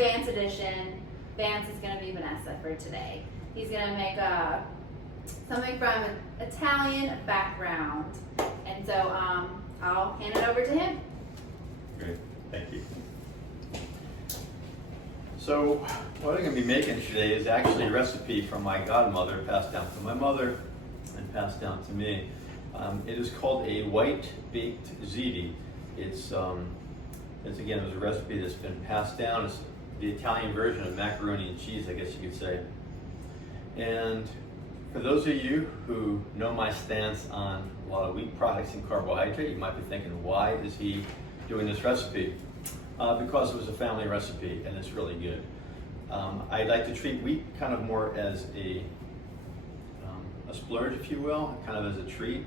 Vance edition. Vance is going to be Vanessa for today. He's going to make something from an Italian background. And so I'll hand it over to him. Great, thank you. So what I'm going to be making today is actually a recipe from my godmother, passed down from my mother and passed down to me. It is called a white baked ziti. It's again, it was a recipe that's been passed down. It's the Italian version of macaroni and cheese, I guess you could say. And for those of you who know my stance on a lot of wheat products and carbohydrate, you might be thinking, why is he doing this recipe? Because it was a family recipe and it's really good. I like to treat wheat kind of more as a splurge, if you will, kind of as a treat.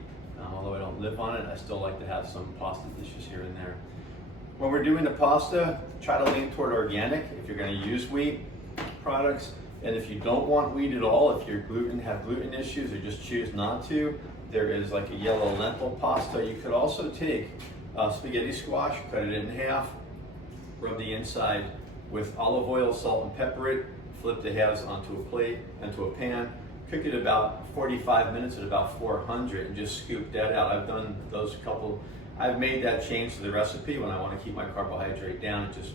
Although I don't live on it, I still like to have some pasta dishes here and there. When we're doing the pasta, try to lean toward organic if you're going to use wheat products. And if you don't want wheat at all, if you're have gluten issues or just choose not to, there is like a yellow lentil pasta. You could also take spaghetti squash, cut it in half, rub the inside with olive oil, salt and pepper it, flip the halves onto a plate, into a pan, cook it about 45 minutes at about 400 and just scoop that out. I've done those I've made that change to the recipe when I want to keep my carbohydrate down and just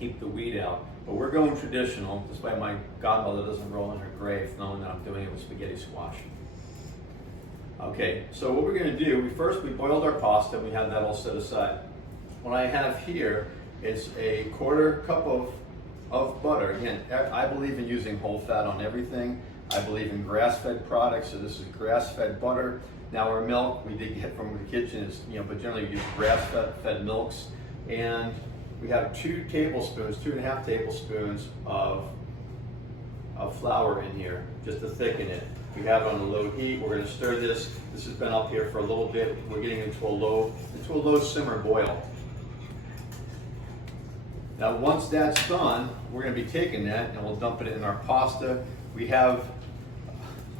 keep the wheat out. But we're going traditional. This way my godmother doesn't roll in her grave knowing that I'm doing it with spaghetti squash. Okay, so what we're going to do, we boiled our pasta, we have that all set aside. What I have here is a quarter cup of butter. Again, I believe in using whole fat on everything. I believe in grass-fed products, so this is grass-fed butter. Now our milk we did get from the kitchen is, but generally we use grass-fed milks. And we have 2.5 tablespoons of flour in here, just to thicken it. We have it on a low heat. We're going to stir this. This has been up here for a little bit. We're getting into a low simmer boil. Now once that's done, we're going to be taking that and we'll dump it in our pasta. We have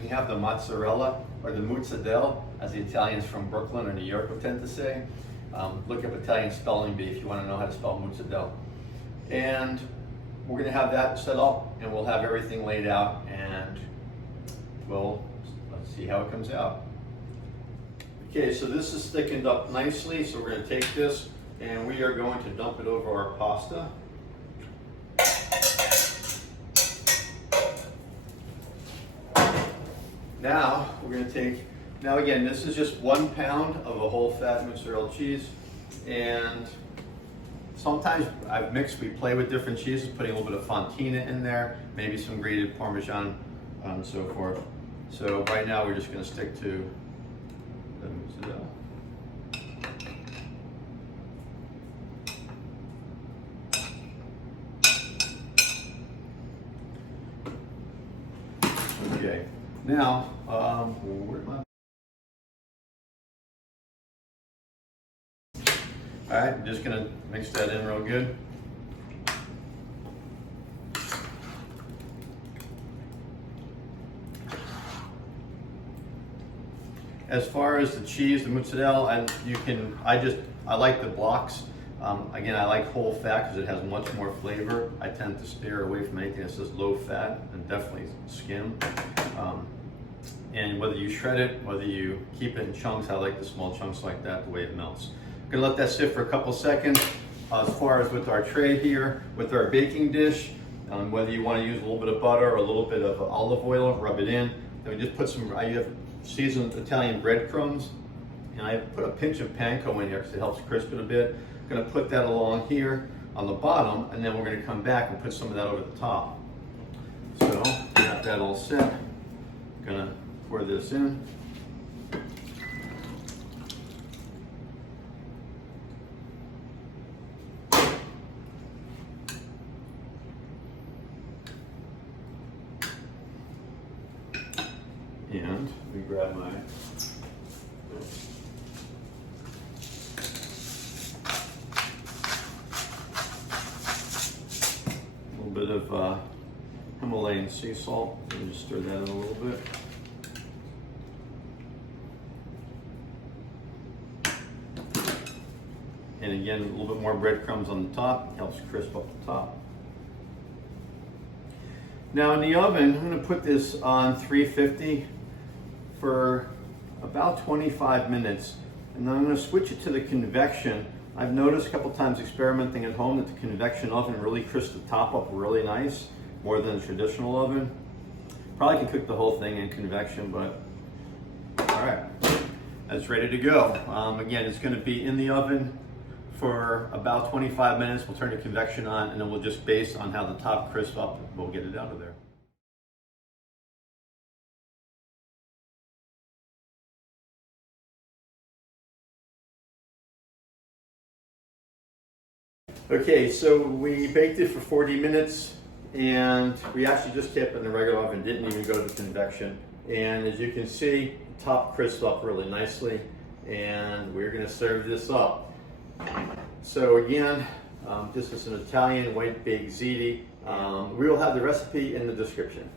the mozzarella, or the mozzarella, as the Italians from Brooklyn or New York would tend to say. Look up Italian spelling bee if you want to know how to spell mozzarella. And we're going to have that set up and we'll have everything laid out and let's see how it comes out. Okay, so this is thickened up nicely, so we're going to take this and we are going to dump it over our pasta. Now we're going to take, now again, this is just 1 pound of a whole fat mozzarella cheese, and sometimes we play with different cheeses, putting a little bit of fontina in there, maybe some grated Parmesan and so forth. So right now we're just going to stick to the mozzarella. Okay, now, where's my... All right, I'm just gonna mix that in real good. As far as the cheese, the mozzarella, I like the blocks. Again, I like whole fat because it has much more flavor. I tend to steer away from anything that says low fat, and definitely skim. And whether you shred it, whether you keep it in chunks, I like the small chunks like that, the way it melts. I'm gonna let that sit for a couple seconds. As far as with our tray here, with our baking dish, whether you want to use a little bit of butter or a little bit of olive oil, rub it in. Then we just put I have seasoned Italian breadcrumbs, and I put a pinch of panko in here because it helps crisp it a bit. I'm gonna put that along here on the bottom, and then we're gonna come back and put some of that over the top. So, got that all set. Gonna pour this in. And we grab my little bit of Himalayan sea salt. And just stir that in a little bit. And again, a little bit more breadcrumbs on the top, helps crisp up the top. Now in the oven, I'm going to put this on 350 for about 25 minutes. And then I'm going to switch it to the convection. I've noticed a couple times experimenting at home that the convection oven really crisps the top up really nice, more than the traditional oven. Probably can cook the whole thing in convection, but all right, that's ready to go. Again, it's going to be in the oven for about 25 minutes. We'll turn the convection on, and then we'll just, based on how the top crisps up, we'll get it out of there. Okay, so we baked it for 40 minutes, and we actually just kept it in the regular oven, didn't even go to convection. And as you can see, the top crisps up really nicely, and we're going to serve this up. So again, this is an Italian white baked ziti. We will have the recipe in the description.